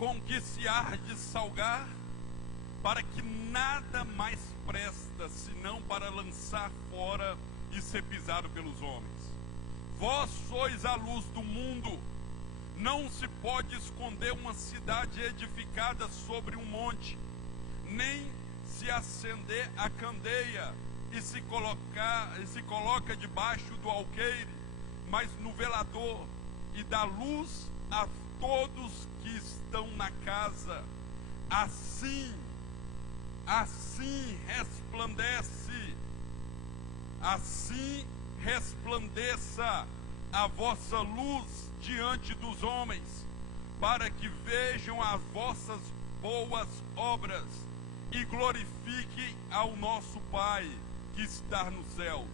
com que se há de salgar, para que nada mais presta, senão para lançar fora e ser pisado pelos homens. Vós sois a luz do mundo. Não se pode esconder uma cidade edificada sobre um monte, nem se acender a candeia e se coloca debaixo do alqueire, mas no velador, e dá luz a todos que estão na casa. Assim resplandeça a vossa luz diante dos homens, para que vejam as vossas boas obras e glorifiquem ao nosso Pai que está nos céus.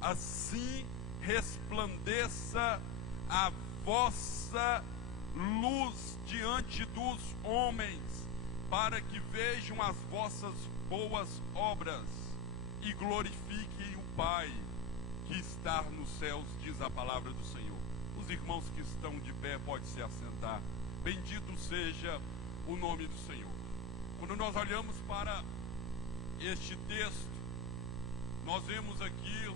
Assim resplandeça a vossa luz diante dos homens, para que vejam as vossas boas obras e glorifiquem o Pai que está nos céus, diz a palavra do Senhor. Os irmãos que estão de pé podem se assentar. Bendito seja o nome do Senhor. Quando nós olhamos para este texto, nós vemos aqui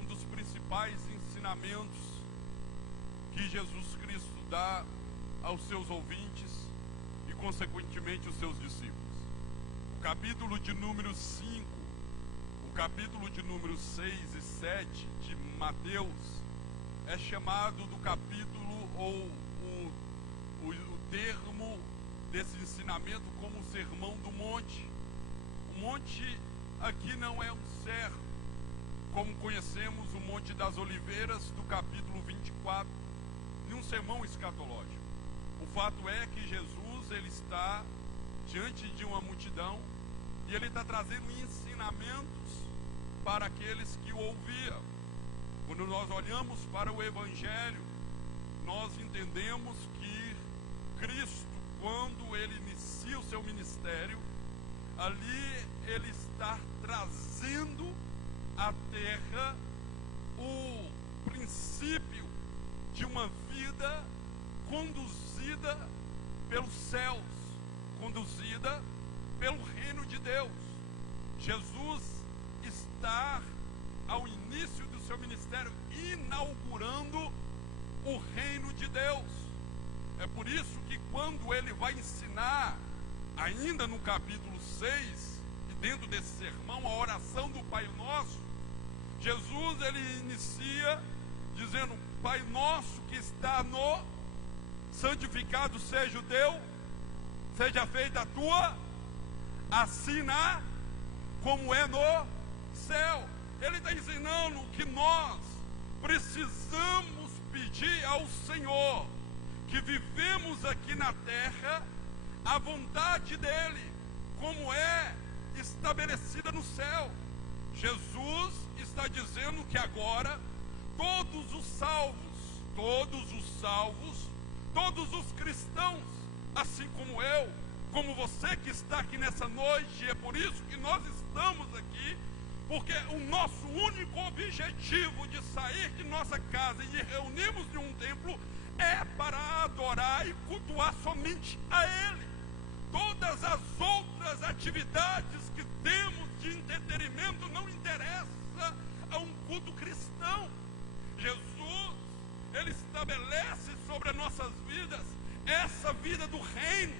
um dos principais ensinamentos que Jesus Cristo dá aos seus ouvintes e consequentemente os seus discípulos. O capítulo de número 5, o capítulo de número 6 e 7 de Mateus é chamado do capítulo ou o termo desse ensinamento como o Sermão do Monte. O monte aqui não é um cerro, como conhecemos o Monte das Oliveiras do capítulo 24, nem um sermão escatológico. O fato é que Jesus, ele está diante de uma multidão e ele está trazendo ensinamentos para aqueles que o ouviam. Quando nós olhamos para o Evangelho, nós entendemos que Cristo, quando ele inicia o seu ministério, ali ele está trazendo à terra o princípio de uma vida conduzida pelos céus, conduzida pelo reino de Deus. Jesus está ao início do seu ministério inaugurando o reino de Deus. É por isso que quando ele vai ensinar, ainda no capítulo 6, e dentro desse sermão, a oração do Pai Nosso, Jesus ele inicia dizendo: Pai Nosso que está no, santificado seja o teu, seja feita a tua, assim na, como é no céu. Ele está ensinando que nós precisamos pedir ao Senhor, que vivemos aqui na terra, a vontade dEle, como é estabelecida no céu. Jesus está dizendo que agora todos os salvos, todos os cristãos, assim como eu, como você que está aqui nessa noite, é por isso que nós estamos aqui, porque o nosso único objetivo de sair de nossa casa e de reunirmos em um templo é para adorar e cultuar somente a Ele. Todas as outras atividades que temos de entretenimento não interessa a um culto cristão. Jesus, Ele estabelece sobre as nossas vidas essa vida do reino.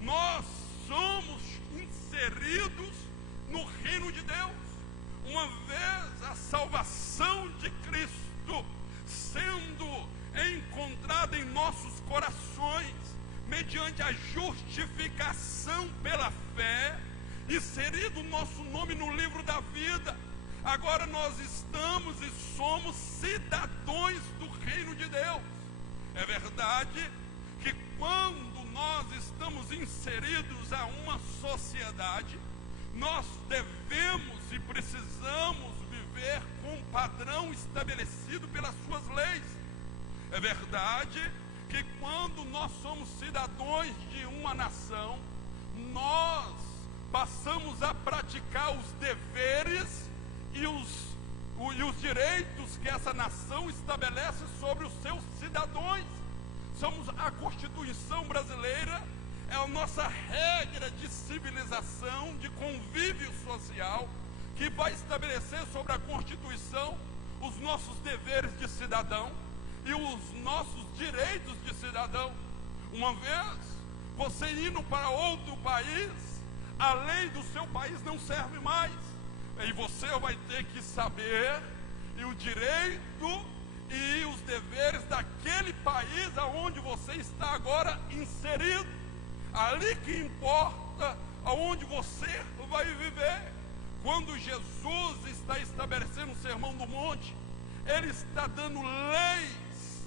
Nós somos inseridos no reino de Deus. Uma vez a salvação de Cristo sendo encontrada em nossos corações, mediante a justificação pela fé, inserido o nosso nome no livro da vida, agora nós estamos e somos cidadãos do reino de Deus. É verdade que quando nós estamos inseridos a uma sociedade, nós devemos e precisamos viver com um padrão estabelecido pelas suas leis. É verdade que quando nós somos cidadãos de uma nação, nós passamos a praticar os deveres e os direitos que essa nação estabelece sobre os seus cidadãos. A Constituição brasileira nossa regra de civilização, de convívio social, que vai estabelecer sobre a Constituição os nossos deveres de cidadão e os nossos direitos de cidadão. Uma vez você indo para outro país, a lei do seu país não serve mais, e você vai ter que saber e o direito e os deveres daquele país aonde você está agora inserido. Ali que importa aonde você vai viver. Quando Jesus está estabelecendo o Sermão do Monte, Ele está dando leis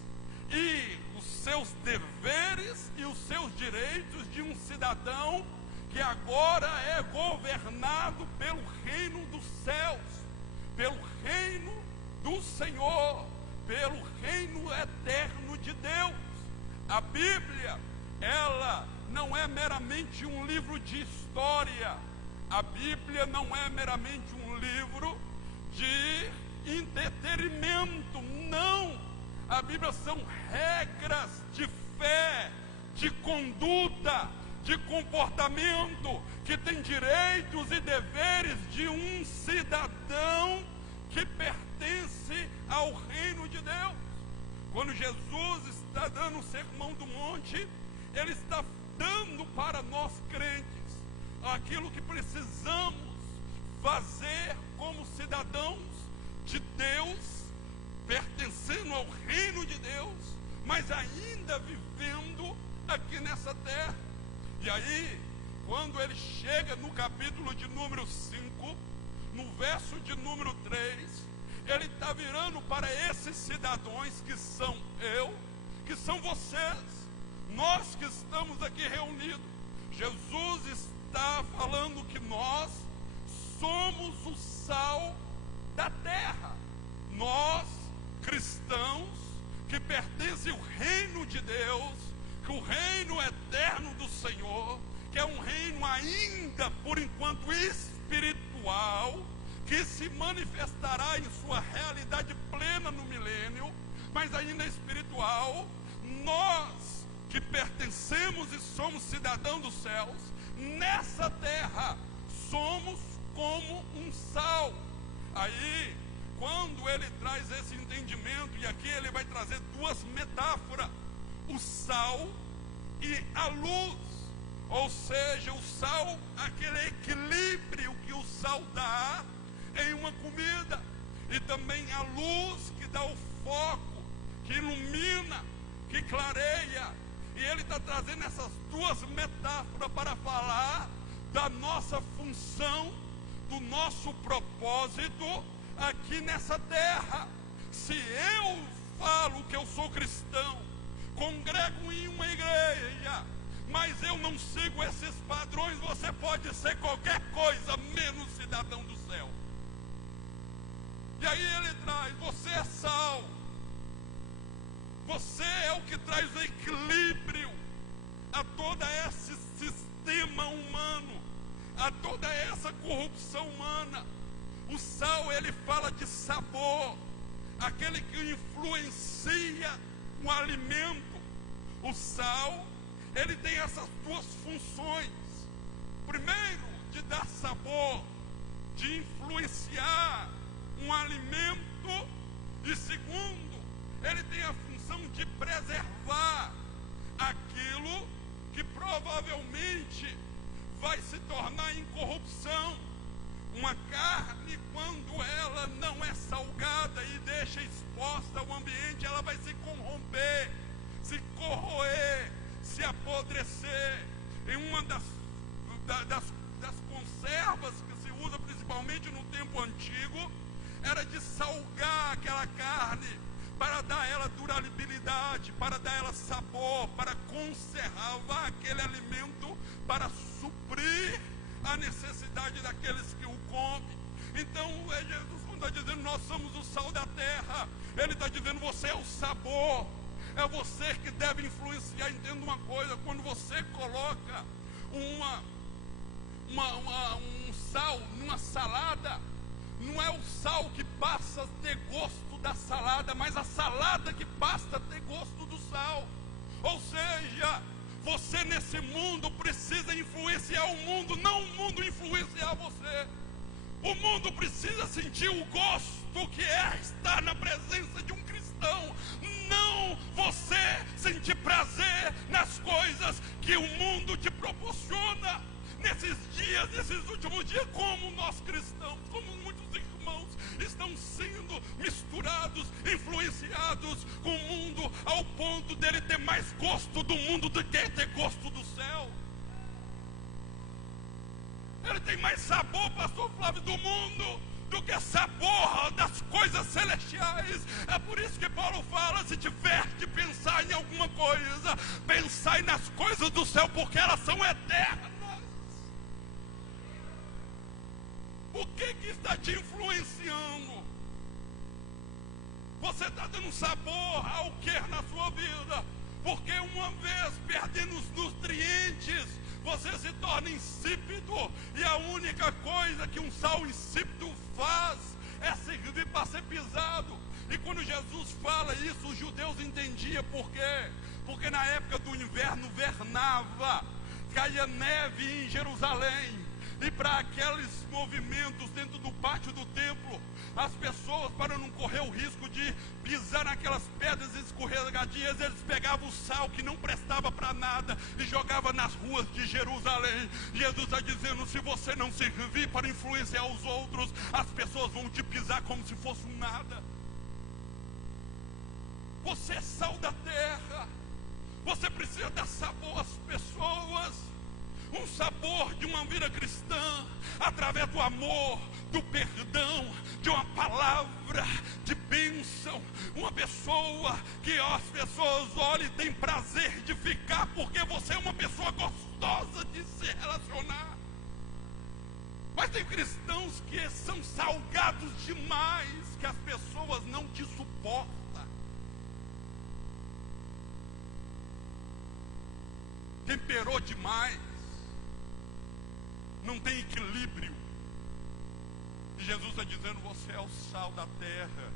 e os seus deveres e os seus direitos de um cidadão que agora é governado pelo reino dos céus, pelo reino do Senhor, pelo reino eterno de Deus. A Bíblia, ela não é meramente um livro de história. A Bíblia não é meramente um livro de entretenimento, não. A Bíblia são regras de fé, de conduta, de comportamento, que tem direitos e deveres de um cidadão que pertence ao reino de Deus. Quando Jesus está dando o Sermão do Monte, Ele está dando para nós crentes aquilo que precisamos fazer como cidadãos de Deus, pertencendo ao reino de Deus, mas ainda vivendo aqui nessa terra. E aí, quando ele chega no capítulo de número 5, no verso de número 3, ele está virando para esses cidadãos que são eu, que são vocês, nós que estamos aqui reunidos. Jesus está falando que nós somos o sal da terra. Nós, cristãos, que pertencem ao reino de Deus, que o reino eterno do Senhor, que é um reino ainda, por enquanto, espiritual, que se manifestará em sua realidade plena no milênio, mas ainda espiritual. Nós que pertencemos e somos cidadãos dos céus, nessa terra somos como um sal. Aí, quando ele traz esse entendimento, e aqui ele vai trazer duas metáforas: o sal e a luz. Ou seja, o sal, aquele equilíbrio que o sal dá em uma comida, e também a luz que dá o foco, que ilumina, que clareia. E ele está trazendo essas duas metáforas para falar da nossa função, do nosso propósito aqui nessa terra. Se eu falo que eu sou cristão, congrego em uma igreja, mas eu não sigo esses padrões, você pode ser qualquer coisa menos cidadão do céu. E aí ele traz: você é sal, você é o que traz o equilíbrio a todo esse sistema humano, a toda essa corrupção humana. O sal, ele fala de sabor, aquele que influencia o alimento. O sal, ele tem essas duas funções: primeiro, de dar sabor, de influenciar um alimento, e segundo, ele tem a função de preservar aquilo que provavelmente vai se tornar em corrupção. Uma carne, quando ela não é salgada e deixa exposta ao ambiente, ela vai se corromper, se corroer, se apodrecer. Em uma das conservas que se usa principalmente no tempo antigo, era de salgar aquela carne, para dar a ela durabilidade, para dar a ela sabor, para conservar aquele alimento, para suprir a necessidade daqueles que o comem. Então Jesus, quando está dizendo nós somos o sal da terra, ele está dizendo você é o sabor, é você que deve influenciar. Entenda uma coisa: quando você coloca um sal numa salada, não é o sal que passa a ter gosto da salada, mas a salada que passa a ter gosto do sal. Ou seja, Você nesse mundo precisa influenciar o mundo, não o mundo influenciar você. O mundo precisa sentir o gosto que é estar na presença de um cristão, não você sentir prazer nas coisas que o mundo te proporciona. Nesses dias, nesses últimos dias, como nós cristãos, como muitos irmãos estão sendo misturados, influenciados com o mundo, ao ponto dele ter mais gosto do mundo do que ter gosto do céu. Ele tem mais sabor, pastor Flávio, do mundo do que sabor das coisas celestiais. É por isso que Paulo fala: se tiver de pensar em alguma coisa, pensai nas coisas do céu, porque elas são eternas. O que está te influenciando? Você está dando sabor ao que na sua vida? Porque uma vez perdendo os nutrientes, você se torna insípido. E a única coisa que um sal insípido faz é servir para ser pisado. E quando Jesus fala isso, os judeus entendiam por quê? Porque na época do inverno vernava, caía neve em Jerusalém. E para aqueles movimentos dentro do pátio do templo, as pessoas, para não correr o risco de pisar naquelas pedras escorregadias, eles pegavam o sal que não prestava para nada e jogavam nas ruas de Jerusalém. Jesus está dizendo: se você não servir para influenciar os outros, as pessoas vão te pisar como se fosse um nada. Você é sal da terra. Você precisa dar sabor às pessoas. Um sabor de uma vida cristã, através do amor, do perdão, de uma palavra de bênção. Uma pessoa que as pessoas olham e têm prazer de ficar, porque você é uma pessoa gostosa de se relacionar. Mas tem cristãos que são salgados demais, que as pessoas não te suportam. Temperou demais, não tem equilíbrio. E Jesus está dizendo: você é o sal da terra,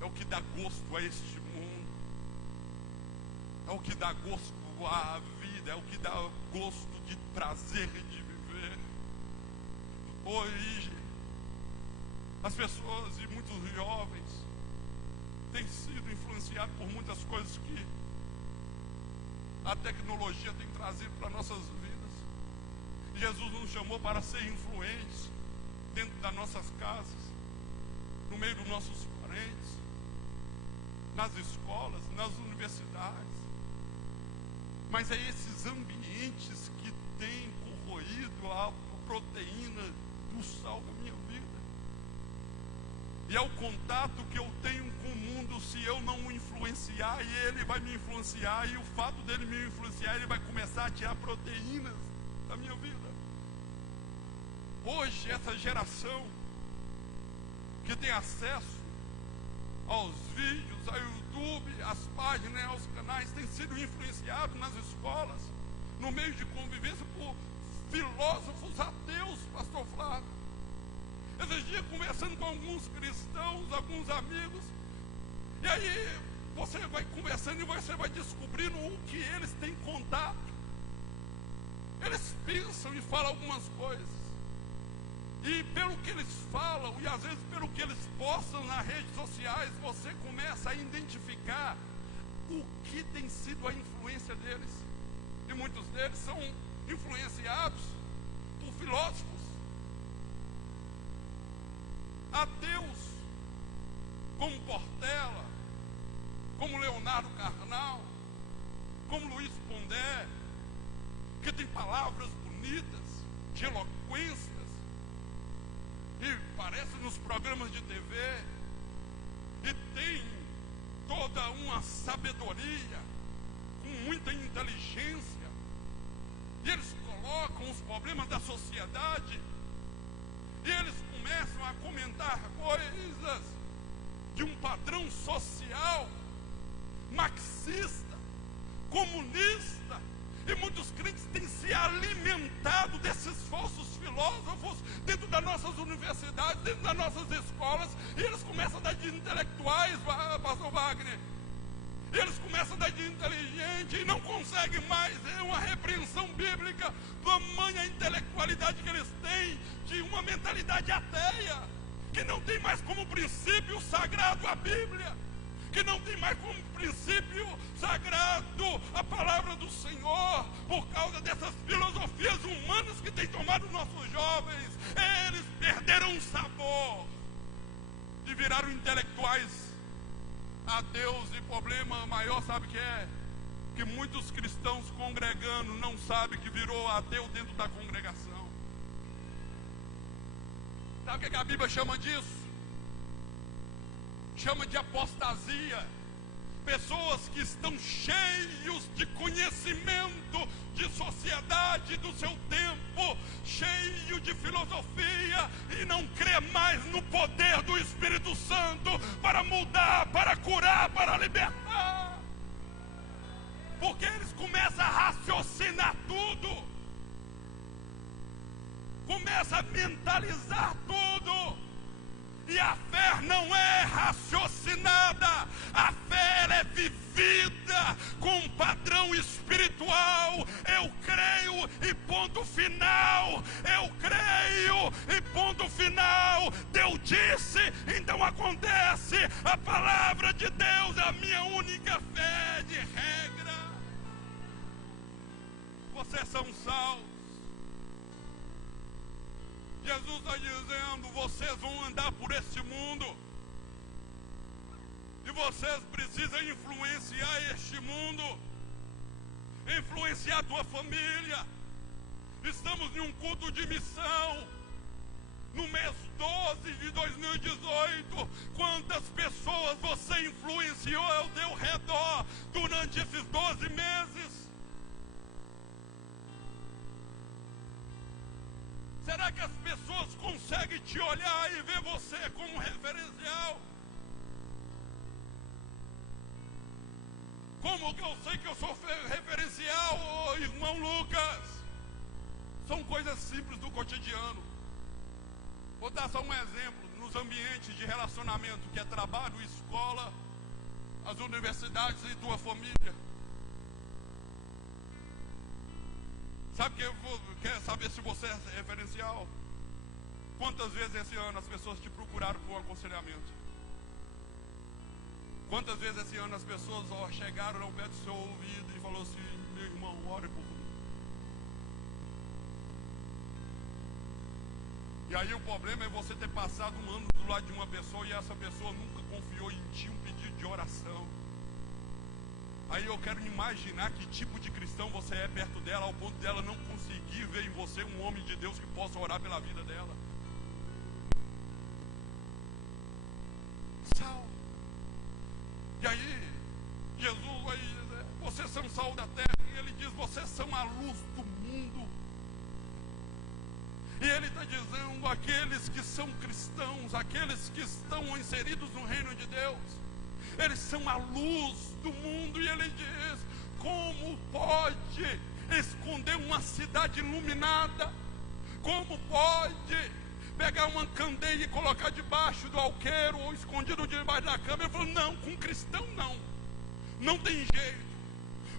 é o que dá gosto a este mundo, é o que dá gosto à vida, é o que dá gosto de prazer de viver. Hoje, as pessoas e muitos jovens têm sido influenciados por muitas coisas que a tecnologia tem trazido para nossas vidas. Jesus nos chamou para ser influentes dentro das nossas casas, no meio dos nossos parentes, nas escolas, nas universidades. Mas é esses ambientes que têm corroído a proteína do sal da minha vida. E é o contato que eu tenho com o mundo. Se eu não o influenciar, e ele vai me influenciar, e o fato dele me influenciar, ele vai começar a tirar proteínas da minha vida. Hoje, essa geração que tem acesso aos vídeos, ao YouTube, às páginas, aos canais, tem sido influenciado nas escolas, no meio de convivência, por filósofos ateus, pastor Flávio. Esses dias, conversando com alguns cristãos, alguns amigos, e aí você vai conversando e você vai descobrindo o que eles têm contato. Eles pensam e falam algumas coisas, e pelo que eles falam, e às vezes pelo que eles postam nas redes sociais, você começa a identificar o que tem sido a influência deles. E muitos deles são influenciados por filósofos ateus, como Portela, como Leonardo Carnal, como Luiz Pondé, que tem palavras bonitas, de eloquências, e aparece nos programas de TV, e tem toda uma sabedoria, com muita inteligência, e eles colocam os problemas da sociedade, e eles começam a comentar coisas de um padrão social marxista, comunista, e muitos crentes têm se alimentado desses falsos filósofos dentro das nossas universidades, dentro das nossas escolas, e eles começam a dar de intelectuais, pastor Wagner. E eles começam a dar de inteligente e não conseguem mais. É uma repreensão bíblica da tamanha intelectualidade que eles têm, de uma mentalidade ateia, que não tem mais como princípio sagrado a Bíblia, que não tem mais como princípio sagrado a palavra do Senhor, por causa dessas filosofias humanas que têm tomado nossos jovens. Eles perderam o sabor e viraram intelectuais ateus. E problema maior, sabe o que é? Que muitos cristãos congregando não sabem que virou ateu dentro da congregação. Sabe o que a Bíblia chama disso? Chama de apostasia. Pessoas que estão cheios de conhecimento de sociedade do seu tempo, cheio de filosofia, e não crê mais no poder do Espírito Santo para mudar, para curar, para libertar. Porque eles começam a raciocinar tudo, começam a mentalizar tudo. E a fé não é raciocinada, a fé ela é vivida com um padrão espiritual. Eu creio e ponto final. Eu creio e ponto final. Deus disse, então acontece. A palavra de Deus é a minha única fé de regra. Vocês são salvos. Jesus está dizendo, vocês vão andar por este mundo e vocês precisam influenciar este mundo, influenciar a tua família. Estamos em um culto de missão no mês 12 de 2018. Quantas pessoas você influenciou ao teu redor durante esses 12 meses? Será que as pessoas conseguem te olhar e ver você como referencial? Como que eu sei que eu sou referencial, irmão Lucas? São coisas simples do cotidiano. Vou dar só um exemplo. Nos ambientes de relacionamento, que é trabalho, escola, as universidades e tua família. Sabe que eu quero saber se você é referencial? Quantas vezes esse ano as pessoas te procuraram por um aconselhamento? Quantas vezes esse ano as pessoas chegaram ao pé do seu ouvido e falaram assim, meu irmão, ore por mim. E aí o problema é você ter passado um ano do lado de uma pessoa e essa pessoa nunca confiou em ti um pedido de oração. Aí eu quero imaginar que tipo de cristão você é perto dela, ao ponto dela não conseguir ver em você um homem de Deus que possa orar pela vida dela. Sal. E aí, Jesus vai dizer, vocês são sal da terra. E ele diz, vocês são a luz do mundo. E ele está dizendo, aqueles que são cristãos, aqueles que estão inseridos no reino de Deus, eles são a luz do mundo. E ele diz, como pode esconder uma cidade iluminada? Como pode pegar uma candeia e colocar debaixo do alqueiro ou escondido debaixo da cama? Ele falou, não, com cristão não tem jeito.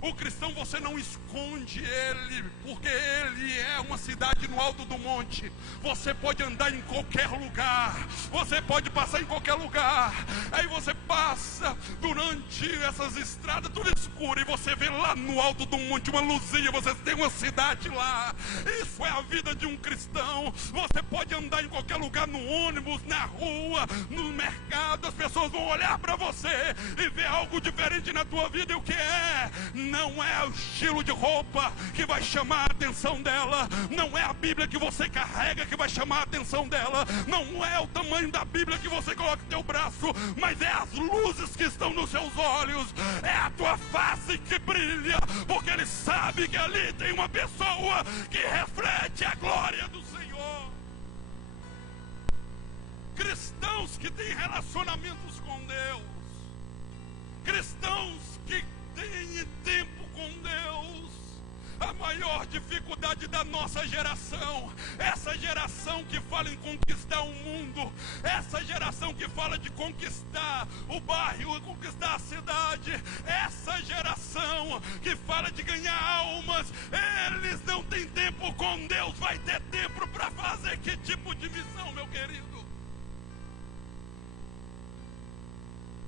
O cristão você não esconde ele, porque ele é uma cidade no alto do monte. Você pode andar em qualquer lugar, você pode passar em qualquer lugar. Aí você passa durante essas estradas tudo escuro e você vê lá no alto do monte uma luzinha, você tem uma cidade lá. Isso é a vida de um cristão. Você pode andar em qualquer lugar, no ônibus, na rua, no mercado. As pessoas vão olhar para você e ver algo diferente na tua vida. E o que é? Não é o estilo de roupa que vai chamar a atenção dela. Não é a Bíblia que você carrega que vai chamar a atenção dela. Não é o tamanho da Bíblia que você coloca no teu braço, mas é as luzes que estão nos seus olhos. É a tua face que brilha, porque ele sabe que ali tem uma pessoa que reflete a glória do Senhor. Cristãos que têm relacionamentos com Deus, cristãos que têm tempo com Deus, A maior dificuldade da nossa geração, essa geração que fala em conquistar o mundo, essa geração que fala de conquistar o bairro, conquistar a cidade, essa geração que fala de ganhar almas, eles não têm tempo com Deus. Vai ter tempo para fazer que tipo de missão, meu querido?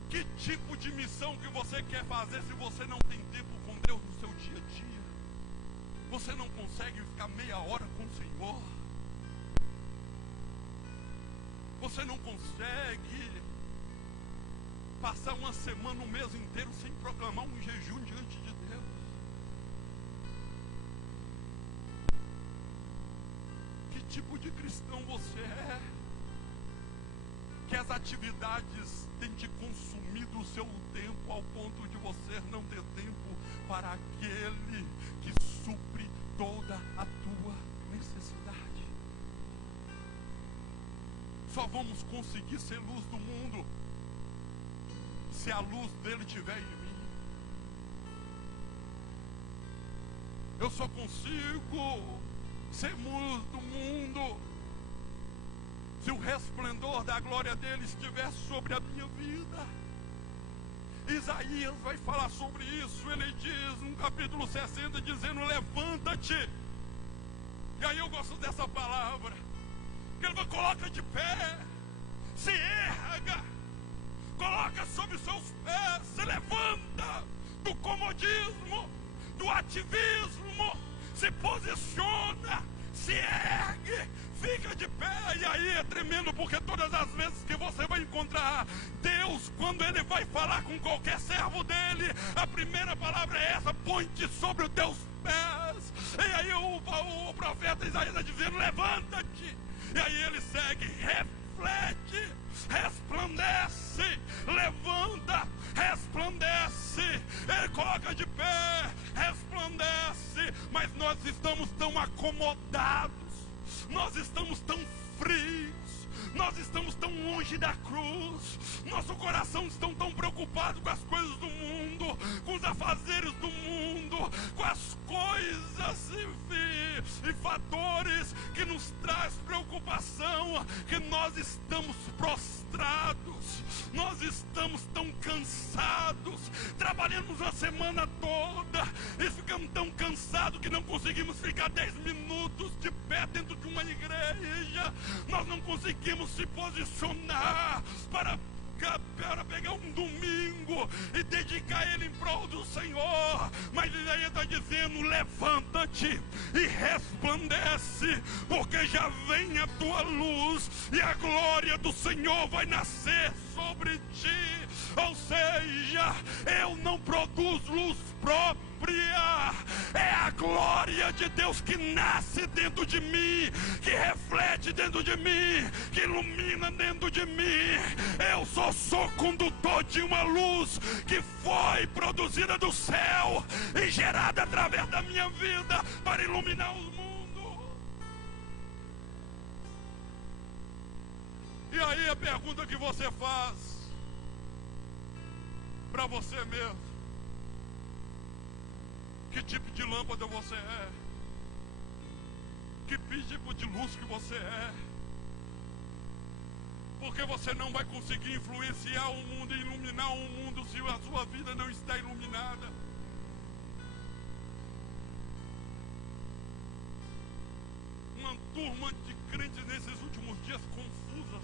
Que tipo de missão que você quer fazer se você não tem tempo com Deus no seu dia a dia? Você não consegue ficar meia hora com o Senhor? Você não consegue passar uma semana, um mês inteiro sem proclamar um jejum diante de Deus? Que tipo de cristão você é? Que as atividades têm te consumido o seu tempo ao ponto de você não ter tempo para aquele que supre toda a tua necessidade. Só vamos conseguir ser luz do mundo se a luz dele estiver em mim. Eu só consigo ser luz do mundo se o resplendor da glória dele estiver sobre a minha vida. Isaías vai falar sobre isso. Ele diz no capítulo 60, dizendo: levanta-te. E aí eu gosto dessa palavra, que ele vai: coloca de pé, se erga, coloca sobre os seus pés, se levanta do comodismo, do ativismo, se posiciona, se ergue, fica de pé. E aí é tremendo, porque todas as vezes que você vai encontrar Deus, quando ele vai falar com qualquer servo dele, a primeira palavra é essa: põe-te sobre os teus pés. E aí o profeta Isaías está dizendo: levanta-te. E aí ele segue: reflete, resplandece, levanta, resplandece. Ele coloca de pé, resplandece. Mas nós estamos tão acomodados, nós estamos tão frios, nós estamos tão longe da cruz, nosso coração está tão preocupado com as coisas do mundo, com os afazeres do mundo, com as coisas e fatores que nos traz preocupação, que nós estamos prostrados, nós estamos tão cansados, trabalhamos a semana toda e ficamos tão cansados que não conseguimos ficar 10 minutos de pé dentro de uma igreja. Nós não conseguimos se posicionar para pegar um domingo e dedicar ele em prol do Senhor. Mas ele aí está dizendo: levanta-te e resplandece, porque já vem a tua luz e a glória do Senhor vai nascer sobre ti. Ou seja, eu não produzo luz própria, é a glória de Deus que nasce dentro de mim, que reflete dentro de mim, que ilumina dentro de mim. Eu sou condutor de uma luz que foi produzida do céu e gerada através da minha vida para iluminar o mundo. E aí a pergunta que você faz para você mesmo: que tipo de lâmpada você é? Que tipo de luz que você é? Porque você não vai conseguir influenciar o mundo e iluminar o mundo se a sua vida não está iluminada. Uma turma de crentes nesses últimos dias confusas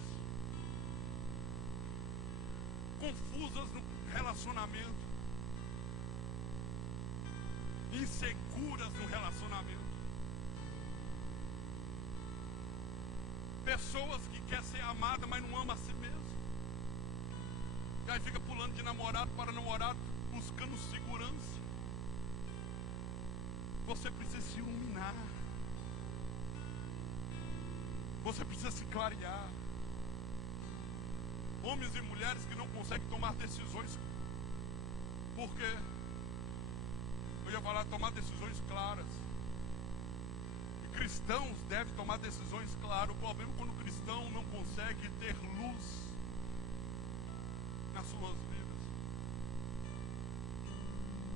no relacionamento, inseguras no relacionamento. Pessoas que querem ser amadas, mas não amam a si mesmo. E aí fica pulando de namorado para namorado, buscando segurança. Você precisa se iluminar. Você precisa se clarear. Homens e mulheres que não conseguem tomar decisões. Por quê? Eu ia falar tomar decisões claras. E cristãos devem tomar decisões claras. O problema é quando o cristão não consegue ter luz nas suas vidas.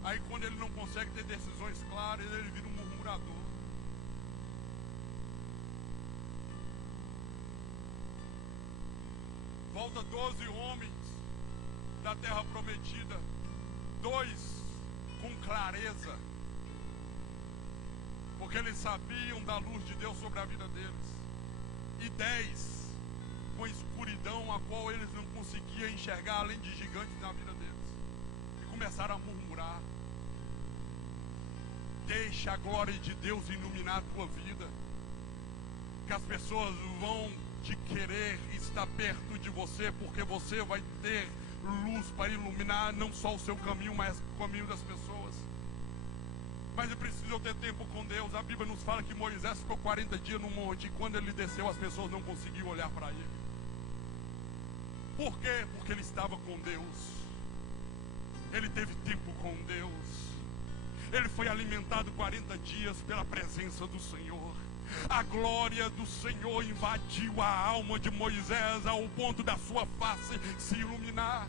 Aí quando ele não consegue ter decisões claras, ele vira um volta 12 homens da terra prometida, 2 com clareza, porque eles sabiam da luz de Deus sobre a vida deles, e 10 com escuridão, a qual eles não conseguiam enxergar além de gigantes na vida deles, e começaram a murmurar. Deixa a glória de Deus iluminar a tua vida, que as pessoas vão te querer estar perto de você, porque você vai ter luz para iluminar não só o seu caminho, mas o caminho das pessoas. Mas eu preciso ter tempo com Deus. A Bíblia nos fala que Moisés ficou 40 dias no monte, e quando ele desceu as pessoas não conseguiam olhar para ele. Por quê? Porque ele estava com Deus. Ele teve tempo com Deus. Ele foi alimentado 40 dias pela presença do Senhor. A glória do Senhor invadiu a alma de Moisés ao ponto da sua face se iluminar.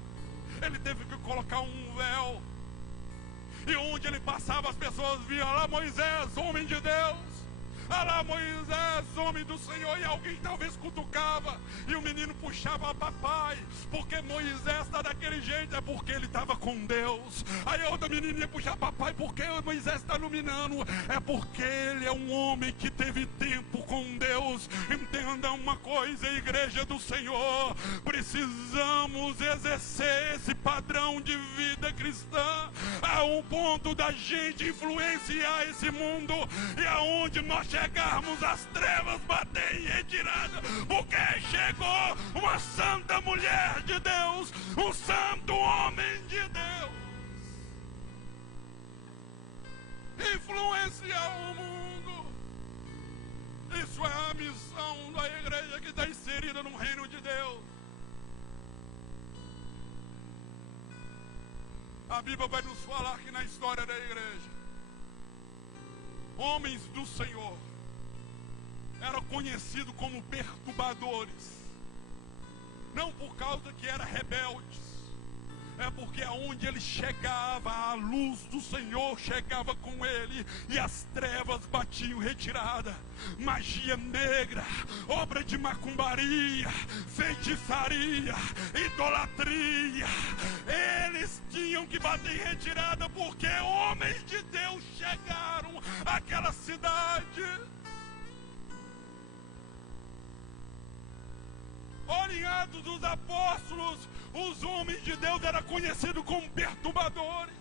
Ele teve que colocar um véu, e onde ele passava as pessoas viam: "Olha lá Moisés, homem de Deus, olha lá Moisés, homem do Senhor", e alguém talvez cutucava, e o menino puxava: "Papai, porque Moisés está daquele jeito?" É porque ele estava com Deus. Aí a outra menininha puxava: "Papai, porque Moisés está iluminando?" É porque ele é um homem que teve tempo com Deus. Entenda uma coisa, igreja do Senhor, precisamos exercer esse padrão de vida cristã a um ponto da gente influenciar esse mundo, e aonde nós chegarmos, as trevas bater em retirada, porque chegou uma santa mulher de Deus, um santo homem de Deus, influenciar o mundo. Isso é a missão da igreja que está inserida no reino de Deus. A Bíblia vai nos falar que na história da igreja, homens do Senhor eram conhecidos como perturbadores, não por causa que eram rebeldes, é porque aonde ele chegava, a luz do Senhor chegava com ele, e as trevas batiam retirada. Magia negra, obra de macumbaria, feitiçaria, idolatria, eles tinham que bater em retirada, porque homens de Deus chegaram àquela cidade. Olha, em Atos dos Apóstolos, os homens de Deus eram conhecidos como perturbadores,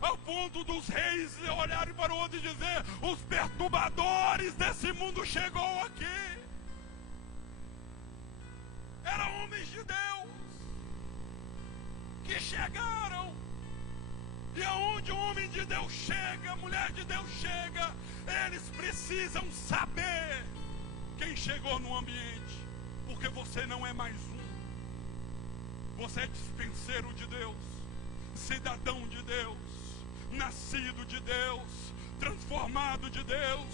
ao ponto dos reis olharem para o outro e dizer: "Os perturbadores desse mundo chegou aqui". Eram homens de Deus que chegaram. E aonde o homem de Deus chega, a mulher de Deus chega, eles precisam saber quem chegou no ambiente, porque você não é mais um. Você é dispenseiro de Deus, cidadão de Deus, nascido de Deus, transformado de Deus,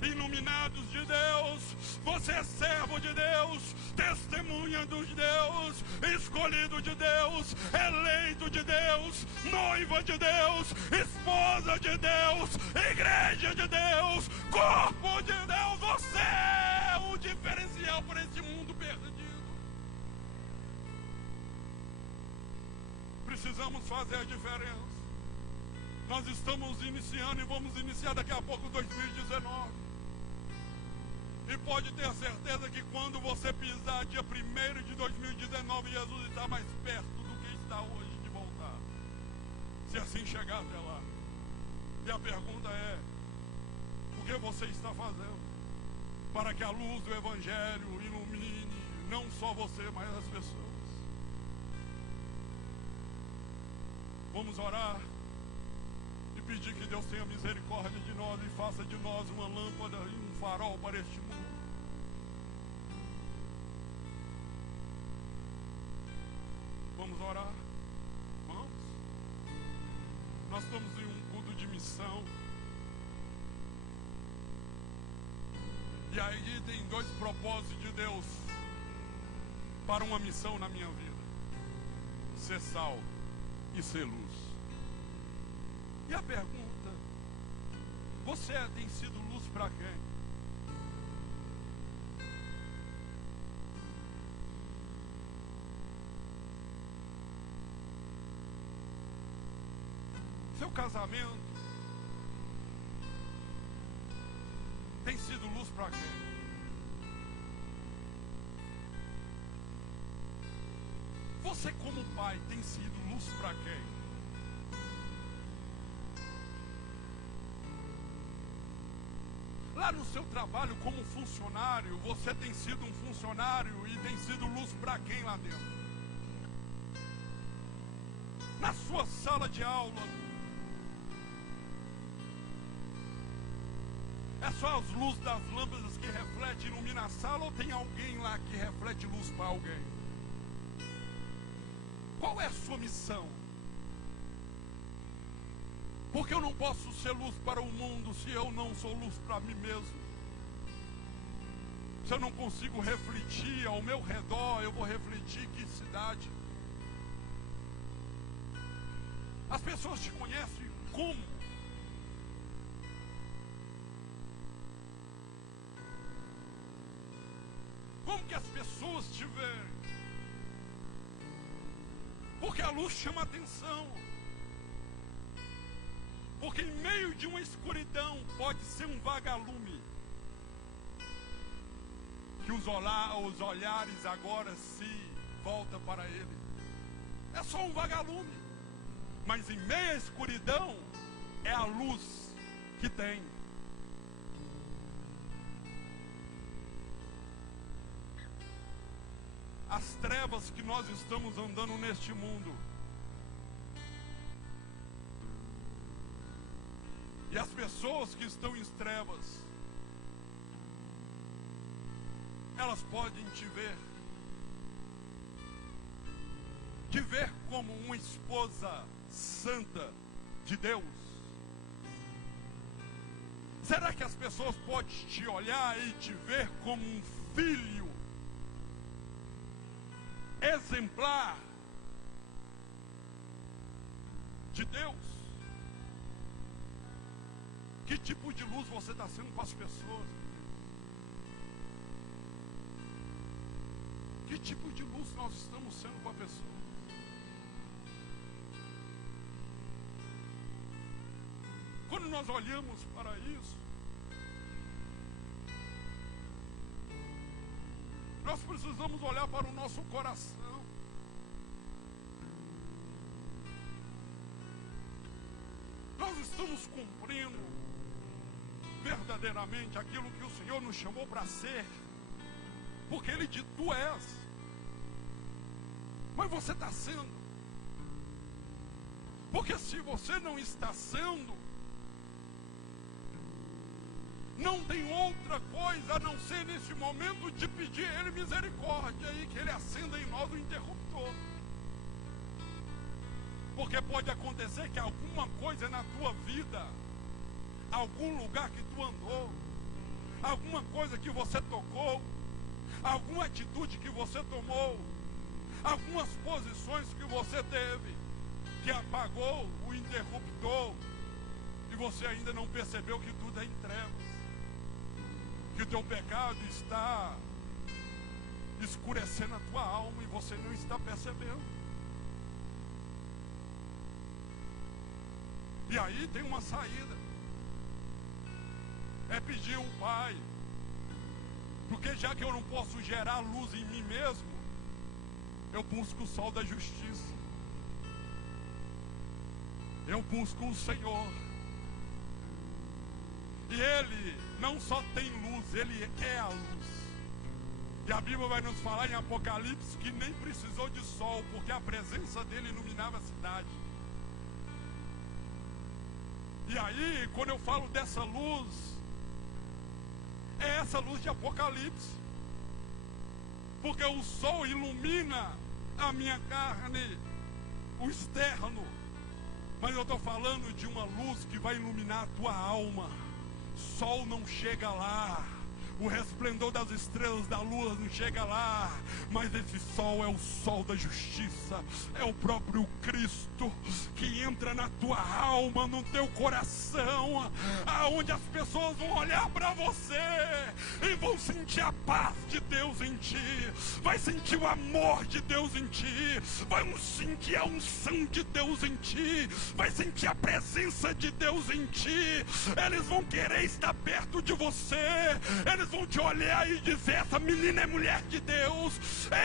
iluminados de Deus. Você é servo de Deus, testemunha de Deus, escolhido de Deus, eleito de Deus, noiva de Deus, esposa de Deus, igreja de Deus, corpo de Deus. Você é o diferencial para esse mundo perdido. Precisamos fazer a diferença. Nós estamos iniciando e vamos iniciar daqui a pouco 2019. E pode ter certeza que quando você pisar dia 1º de 2019, Jesus está mais perto do que está hoje de voltar, se assim chegar até lá. E a pergunta é: o que você está fazendo para que a luz do Evangelho ilumine não só você, mas as pessoas? Vamos orar e pedir que Deus tenha misericórdia de nós e faça de nós uma lâmpada e um farol para este mundo. Vamos orar? Vamos? Nós estamos em um culto de missão. E aí tem 2 propósitos de Deus para uma missão na minha vida: ser sal e ser luz. E a pergunta: você tem sido luz para quem? seu casamento tem sido luz para quem? Você como pai tem sido luz para quem? Lá no seu trabalho como funcionário, você tem sido um funcionário e tem sido luz para quem lá dentro? Na sua sala de aula, é só as luzes das lâmpadas que refletem e iluminam a sala, ou tem alguém lá que reflete luz para alguém? Qual é a sua missão? Porque eu não posso ser luz para o mundo se eu não sou luz para mim mesmo. Se eu não consigo refletir ao meu redor, eu vou refletir que cidade? As pessoas te conhecem como? Como que as pessoas te veem? Porque a luz chama atenção. Porque em meio de uma escuridão pode ser um vagalume. Que os olhares agora se voltam para ele. É só um vagalume. Mas em meio à escuridão é a luz que tem. As trevas que nós estamos andando neste mundo. E as pessoas que estão em trevas, elas podem te ver como uma esposa santa de Deus. Será que as pessoas podem te olhar e te ver como um filho exemplar de Deus? Que tipo de luz você está sendo para as pessoas? Que tipo de luz nós estamos sendo para a pessoa? Quando nós olhamos para isso, nós precisamos olhar para o nosso coração. Nós estamos cumprindo verdadeiramente aquilo que o Senhor nos chamou para ser, porque Ele diz: tu és. Mas você está sendo? Porque se você não está sendo, não tem outra coisa a não ser nesse momento de pedir a Ele misericórdia e que Ele acenda em nós o interruptor. Porque pode acontecer que alguma coisa na tua vida, algum lugar que tu andou, alguma coisa que você tocou, alguma atitude que você tomou, algumas posições que você teve, que apagou o interruptor, e você ainda não percebeu que tudo é em trevas, que o teu pecado está escurecendo a tua alma e você não está percebendo. E aí tem uma saída. É pedir ao Pai. Porque já que eu não posso gerar luz em mim mesmo, eu busco o sol da justiça. Eu busco o Senhor. E Ele não só tem luz, Ele é a luz. E a Bíblia vai nos falar em Apocalipse que nem precisou de sol, porque a presença dele iluminava a cidade. E aí, quando eu falo dessa luz, é essa luz de Apocalipse. Porque o sol ilumina a minha carne, o externo. Mas eu estou falando de uma luz que vai iluminar a tua alma. Sol não chega lá, O resplendor das estrelas da lua não chega lá, mas esse sol é o sol da justiça, é o próprio Cristo que entra na tua alma, no teu coração, aonde as pessoas vão olhar para você e vão sentir a paz de Deus em ti, vai sentir o amor de Deus em ti, vai sentir a unção de Deus em ti, vai sentir a presença de Deus em ti. Eles vão querer estar perto de você, eles vão te olhar e dizer: essa menina é mulher de Deus,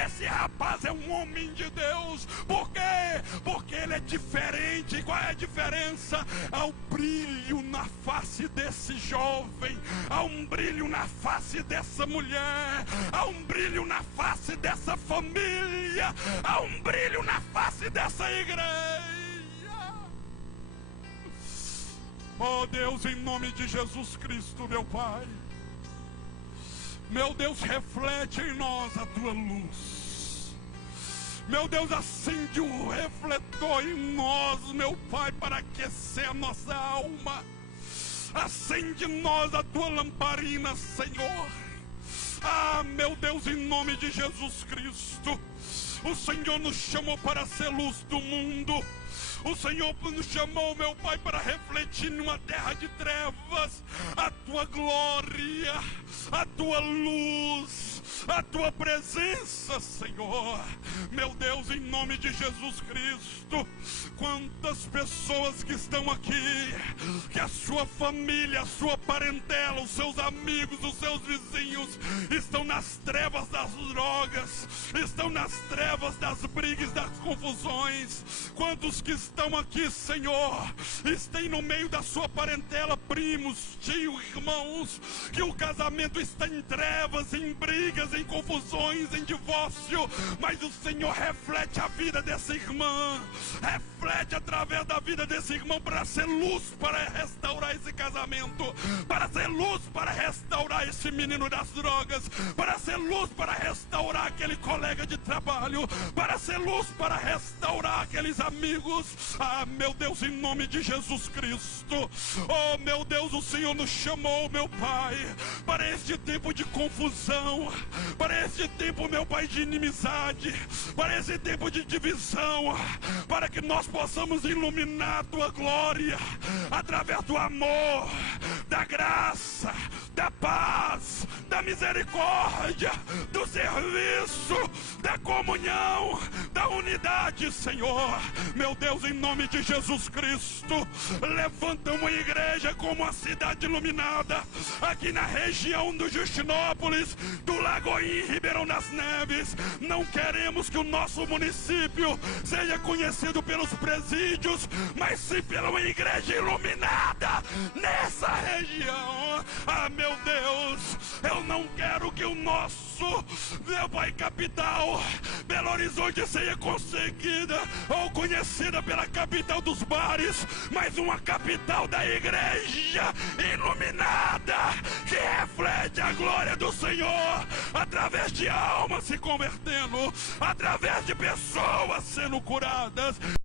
esse rapaz é um homem de Deus. Por quê? Porque ele é diferente. Qual é a diferença? Há um brilho na face desse jovem, há um brilho na face dessa mulher, há um brilho na face dessa família, há um brilho na face dessa igreja. Oh Deus, em nome de Jesus Cristo, meu Pai, meu Deus, reflete em nós a tua luz. Meu Deus, acende o refletor em nós, meu Pai, para aquecer a nossa alma. Acende em nós a tua lamparina, Senhor. Ah, meu Deus, em nome de Jesus Cristo, o Senhor nos chamou para ser luz do mundo. O Senhor nos chamou, meu Pai, para refletir numa terra de trevas a tua glória, a tua luz, a tua presença, Senhor. Meu Deus, em nome de Jesus Cristo, quantas pessoas que estão aqui, que a sua família, a sua parentela, os seus amigos, os seus vizinhos estão nas trevas das drogas, estão nas trevas das brigas, das confusões. Quantos que estão aqui, Senhor, estão no meio da sua parentela, primos, tios, irmãos, que o casamento está em trevas, em brigas, em confusões, em divórcio, mas o Senhor reflete a vida dessa irmã, reflete através da vida desse irmão para ser luz, para restaurar esse casamento, para ser luz, para restaurar esse menino das drogas, para ser luz, para restaurar aquele colega de trabalho, para ser luz, para restaurar aqueles amigos. Ah, meu Deus, em nome de Jesus Cristo, oh meu Deus, o Senhor nos chamou, meu Pai, para este tempo de confusão, para este tempo, meu Pai, de inimizade, para esse tempo de divisão, para que nós possamos iluminar a tua glória através do amor, da graça, da paz, da misericórdia, do serviço, da comunhão, da unidade, Senhor. Meu Deus, em nome de Jesus Cristo, levanta uma igreja como a cidade iluminada aqui na região do Justinópolis, do Lagoinha, Ribeirão das Neves. Não queremos que o nosso município seja conhecido pelos presídios, mas sim pela uma igreja iluminada nessa região. Ah, meu Deus, eu não quero que o nosso, meu Pai, capital, Belo Horizonte, seja conseguida ou conhecida pela capital dos bares, mas uma capital da igreja iluminada, que reflete a glória do Senhor, através de almas se convertendo, através de pessoas sendo curadas.